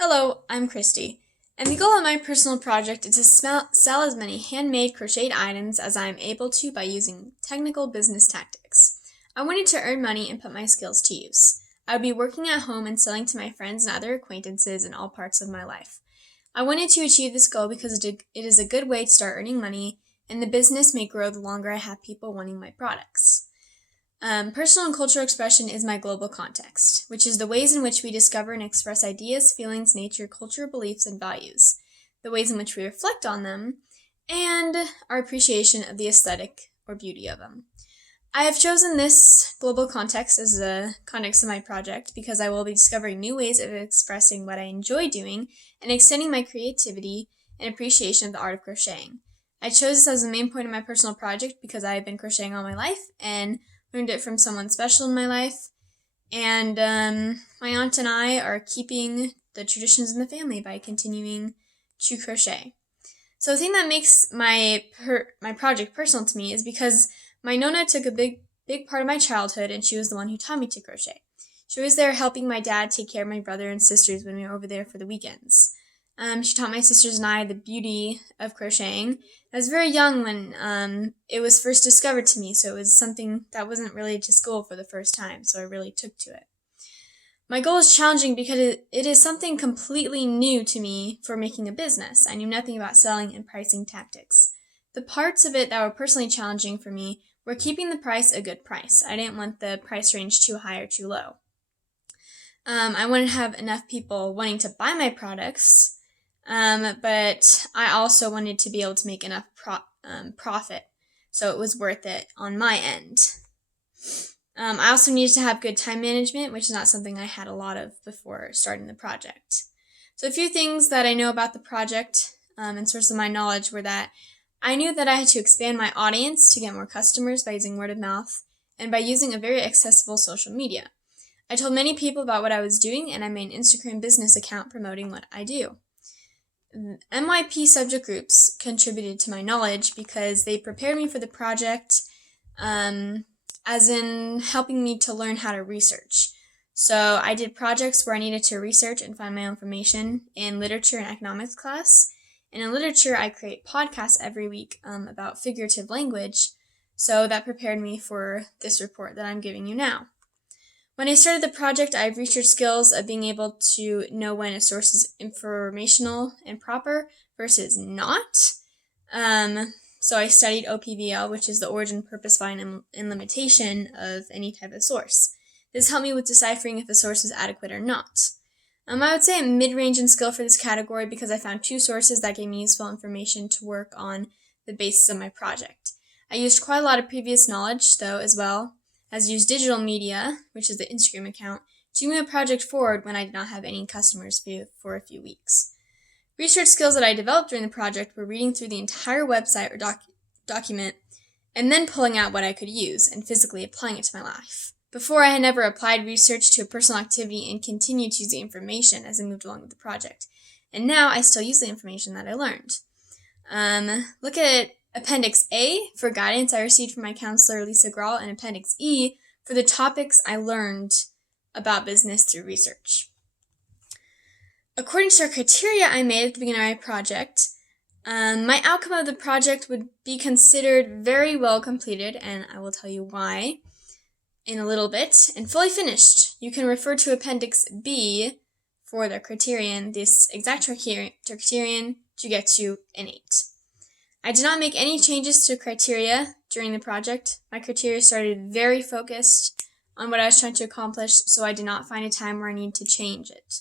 Hello, I'm Kristy, and the goal of my personal project is to sell as many handmade crocheted items as I am able to by using technical business tactics. I wanted to earn money and put my skills to use. I would be working at home and selling to my friends and other acquaintances in all parts of my life. I wanted to achieve this goal because it is a good way to start earning money, and the business may grow the longer I have people wanting my products. Personal and cultural expression is my global context, which is the ways in which we discover and express ideas, feelings, nature, culture, beliefs, and values, the ways in which we reflect on them, and our appreciation of the aesthetic or beauty of them. I have chosen this global context as the context of my project because I will be discovering new ways of expressing what I enjoy doing and extending my creativity and appreciation of the art of crocheting. I chose this as the main point of my personal project because I have been crocheting all my life and learned it from someone special in my life, and my aunt and I are keeping the traditions in the family by continuing to crochet. So the thing that makes my project personal to me is because my Nonna took a big part of my childhood, and she was the one who taught me to crochet. She was there helping my dad take care of my brother and sisters when we were over there for the weekends. She taught my sisters and I the beauty of crocheting. I was very young when it was first discovered to me, so it was something that wasn't really to school for the first time, so I really took to it. My goal is challenging because it is something completely new to me for making a business. I knew nothing about selling and pricing tactics. The parts of it that were personally challenging for me were keeping the price a good price. I didn't want the price range too high or too low. I wanted to have enough people wanting to buy my products, but I also wanted to be able to make enough profit, so it was worth it on my end. I also needed to have good time management, which is not something I had a lot of before starting the project. So a few things that I know about the project and sources of my knowledge were that I knew that I had to expand my audience to get more customers by using word of mouth and by using a very accessible social media. I told many people about what I was doing, and I made an Instagram business account promoting what I do. MYP subject groups contributed to my knowledge because they prepared me for the project, as in helping me to learn how to research. So I did projects where I needed to research and find my own information in literature and economics class. And in literature, I create podcasts every week about figurative language, so that prepared me for this report that I'm giving you now. When I started the project, I have research skills of being able to know when a source is informational and proper versus not. So I studied OPVL, which is the origin, purpose, find, and limitation of any type of source. This helped me with deciphering if a source is adequate or not. I would say I'm mid-range in skill for this category because I found two sources that gave me useful information to work on the basis of my project. I used quite a lot of previous knowledge, though, as well as used digital media, which is the Instagram account, to move a project forward when I did not have any customers for a few weeks. Research skills that I developed during the project were reading through the entire website or document and then pulling out what I could use and physically applying it to my life. Before, I had never applied research to a personal activity and continued to use the information as I moved along with the project. And now I still use the information that I learned. Look at Appendix A for guidance I received from my counselor, Lisa Grawl, and Appendix E for the topics I learned about business through research. According to our criteria I made at the beginning of my project, my outcome of the project would be considered very well completed, and I will tell you why in a little bit, and fully finished. You can refer to Appendix B for the criterion, this exact criterion to get to an 8. I did not make any changes to criteria during the project. My criteria started very focused on what I was trying to accomplish, so I did not find a time where I needed to change it.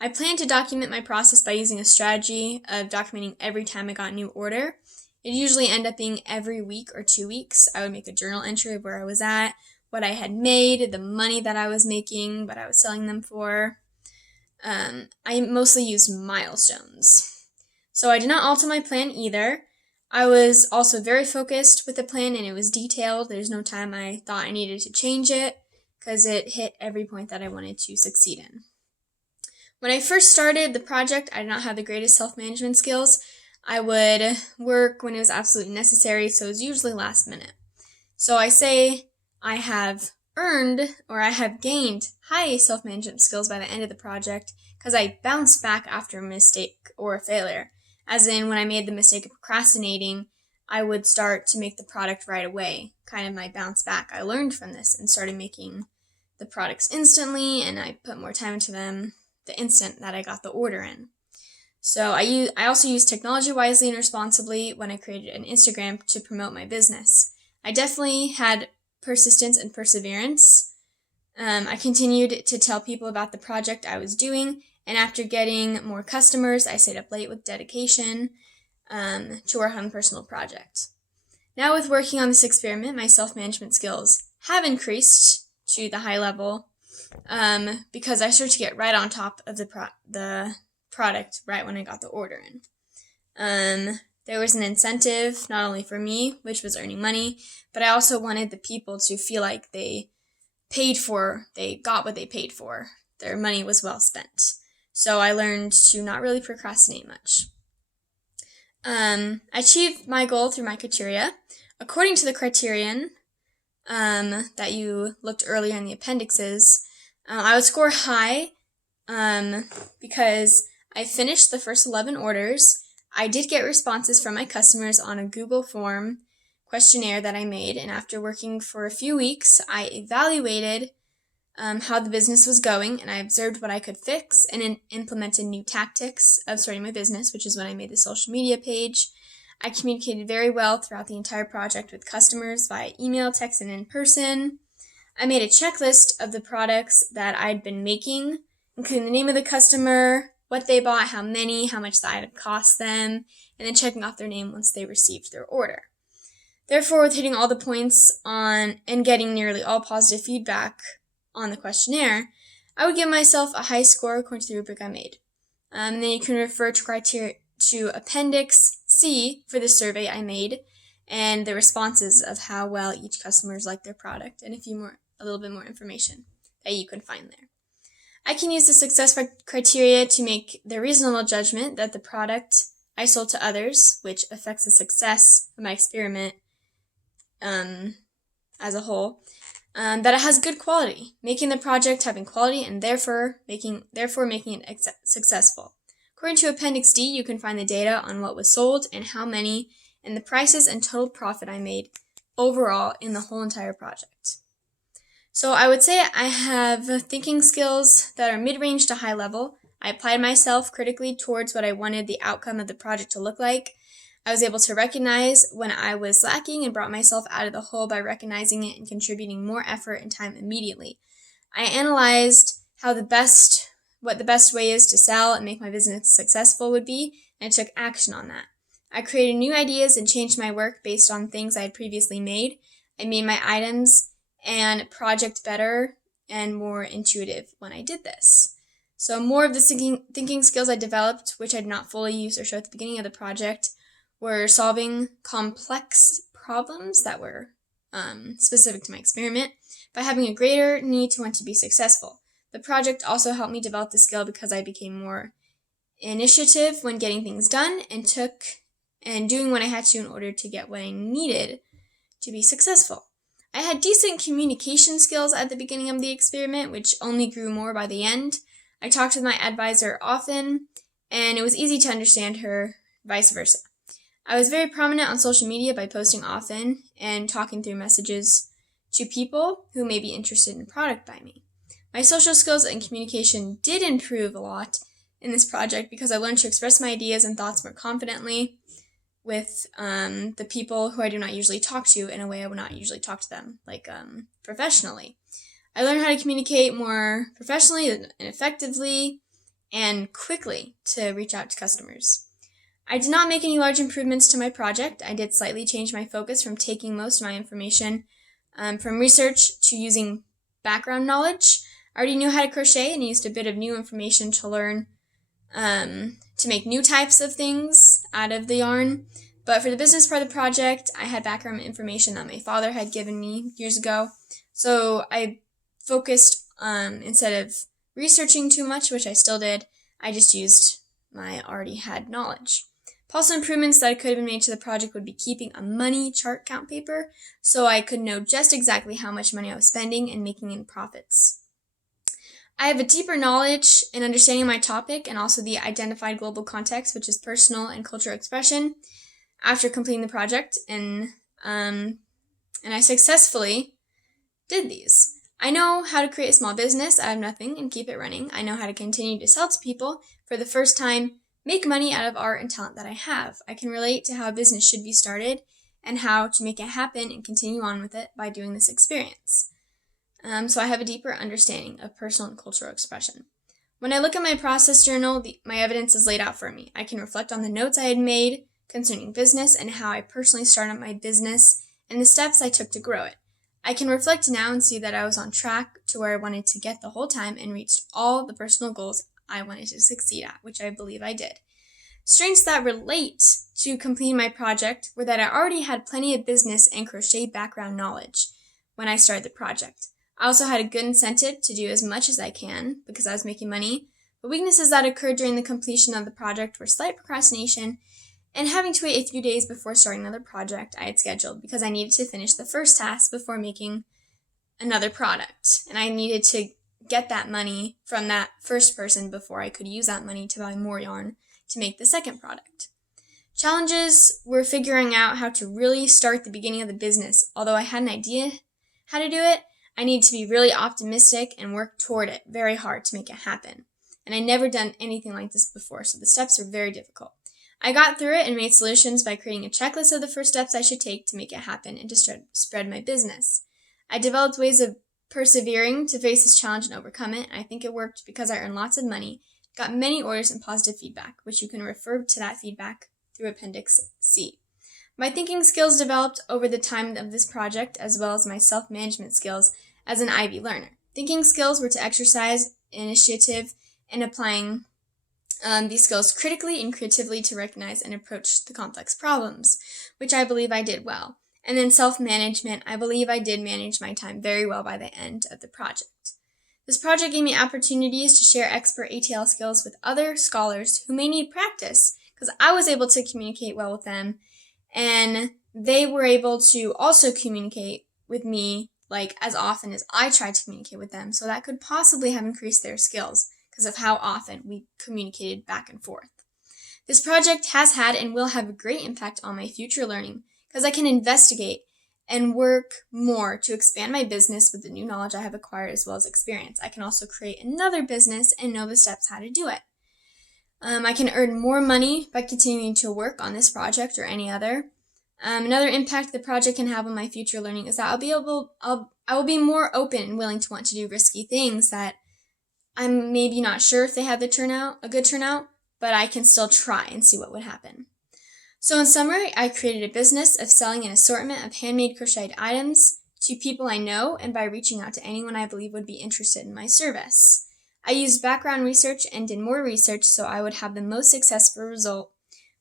I plan to document my process by using a strategy of documenting every time I got a new order. It usually ended up being every week or 2 weeks. I would make a journal entry of where I was at, what I had made, the money that I was making, what I was selling them for. I mostly used milestones. So I did not alter my plan either. I was also very focused with the plan, and it was detailed. There's no time I thought I needed to change it because it hit every point that I wanted to succeed in. When I first started the project, I did not have the greatest self-management skills. I would work when it was absolutely necessary, so it was usually last minute. So I say I have have gained high self-management skills by the end of the project because I bounced back after a mistake or a failure. As in, when I made the mistake of procrastinating, I would start to make the product right away. Kind of my bounce back. I learned from this and started making the products instantly, and I put more time into them the instant that I got the order in. So I also used technology wisely and responsibly when I created an Instagram to promote my business. I definitely had persistence and perseverance. I continued to tell people about the project I was doing, and after getting more customers, I stayed up late with dedication to work on a personal project. Now with working on this experiment, my self-management skills have increased to the high level because I started to get right on top of the product right when I got the order in. There was an incentive not only for me, which was earning money, but I also wanted the people to feel like they got what they paid for. Their money was well spent. So I learned to not really procrastinate much. I achieved my goal through my criteria. According to the criterion that you looked earlier in the appendixes, I would score high because I finished the first 11 orders. I did get responses from my customers on a Google form questionnaire that I made, and after working for a few weeks, I evaluated how the business was going, and I observed what I could fix and implemented new tactics of starting my business, which is when I made the social media page. I communicated very well throughout the entire project with customers via email, text, and in person. I made a checklist of the products that I'd been making, including the name of the customer, what they bought, how many, how much the item cost them, and then checking off their name once they received their order. Therefore, with hitting all the points on and getting nearly all positive feedback on the questionnaire, I would give myself a high score according to the rubric I made. And then you can refer to Appendix C for the survey I made and the responses of how well each customers liked their product and a little bit more information that you can find there. I can use the success criteria to make the reasonable judgment that the product I sold to others, which affects the success of my experiment as a whole, that it has good quality, making the project having quality and therefore making it successful. According to Appendix D, you can find the data on what was sold and how many, and the prices and total profit I made overall in the whole entire project. So I would say I have thinking skills that are mid-range to high level. I applied myself critically towards what I wanted the outcome of the project to look like. I was able to recognize when I was lacking and brought myself out of the hole by recognizing it and contributing more effort and time immediately. I analyzed what the best way is to sell and make my business successful would be, and I took action on that. I created new ideas and changed my work based on things I had previously made. I made my items and project better and more intuitive when I did this. So more of the thinking skills I developed, which I did not fully use or show at the beginning of the project, were solving complex problems that were specific to my experiment by having a greater need to want to be successful. The project also helped me develop the skill because I became more initiative when getting things done and doing what I had to in order to get what I needed to be successful. I had decent communication skills at the beginning of the experiment, which only grew more by the end. I talked with my advisor often, and it was easy to understand her, vice versa. I was very prominent on social media by posting often and talking through messages to people who may be interested in a product by me. My social skills and communication did improve a lot in this project because I learned to express my ideas and thoughts more confidently with the people who I do not usually talk to in a way I would not usually talk to them, like professionally. I learned how to communicate more professionally and effectively and quickly to reach out to customers. I did not make any large improvements to my project. I did slightly change my focus from taking most of my information from research to using background knowledge. I already knew how to crochet and used a bit of new information to learn to make new types of things out of the yarn. But for the business part of the project, I had background information that my father had given me years ago. So I focused, instead of researching too much, which I still did, I just used my already had knowledge. Possible improvements that could have been made to the project would be keeping a money chart count paper so I could know just exactly how much money I was spending and making in profits. I have a deeper knowledge and understanding of my topic and also the identified global context, which is personal and cultural expression, after completing the project, and I successfully did these. I know how to create a small business out of nothing and keep it running. I know how to continue to sell to people for the first time, make money out of art and talent that I have. I can relate to how a business should be started and how to make it happen and continue on with it by doing this experience. So I have a deeper understanding of personal and cultural expression. When I look at my process journal, my evidence is laid out for me. I can reflect on the notes I had made concerning business and how I personally started my business and the steps I took to grow it. I can reflect now and see that I was on track to where I wanted to get the whole time and reached all the personal goals I wanted to succeed at, which I believe I did. Strengths that relate to completing my project were that I already had plenty of business and crochet background knowledge when I started the project. I also had a good incentive to do as much as I can because I was making money. The weaknesses that occurred during the completion of the project were slight procrastination and having to wait a few days before starting another project I had scheduled because I needed to finish the first task before making another product. And I needed to get that money from that first person before I could use that money to buy more yarn to make the second product. Challenges were figuring out how to really start the beginning of the business. Although I had an idea how to do it, I needed to be really optimistic and work toward it very hard to make it happen. And I'd never done anything like this before, so the steps were very difficult. I got through it and made solutions by creating a checklist of the first steps I should take to make it happen and to spread my business. I developed ways of persevering to face this challenge and overcome it, and I think it worked because I earned lots of money, got many orders and positive feedback, which you can refer to that feedback through Appendix C. My thinking skills developed over the time of this project, as well as my self-management skills as an IB learner. Thinking skills were to exercise initiative and applying these skills critically and creatively to recognize and approach the complex problems, which I believe I did well. And then self-management, I believe I did manage my time very well by the end of the project. This project gave me opportunities to share expert ATL skills with other scholars who may need practice, because I was able to communicate well with them, and they were able to also communicate with me like as often as I tried to communicate with them, so that could possibly have increased their skills because of how often we communicated back and forth. This project has had and will have a great impact on my future learning because I can investigate and work more to expand my business with the new knowledge I have acquired as well as experience. I can also create another business and know the steps how to do it. I can earn more money by continuing to work on this project or any other. Another impact the project can have on my future learning is that I will be more open and willing to want to do risky things that I'm maybe not sure if they have a good turnout, but I can still try and see what would happen. So in summary, I created a business of selling an assortment of handmade crocheted items to people I know and by reaching out to anyone I believe would be interested in my service. I used background research and did more research so I would have the most successful result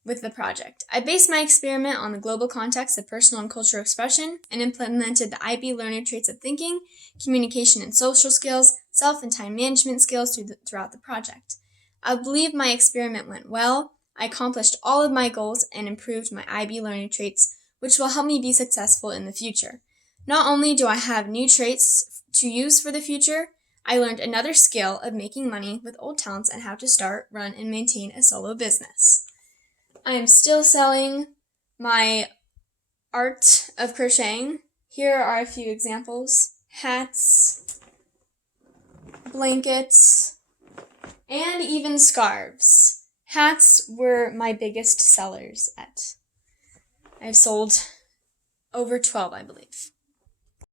with the project. I based my experiment on the global context of personal and cultural expression and implemented the IB learner traits of thinking, communication and social skills, self and time management skills throughout the project. I believe my experiment went well. I accomplished all of my goals and improved my IB learner traits, which will help me be successful in the future. Not only do I have new traits to use for the future, I learned another skill of making money with old talents and how to start, run, and maintain a solo business. I am still selling my art of crocheting. Here are a few examples: hats, blankets, and even scarves. Hats were my biggest sellers I've sold over 12, I believe.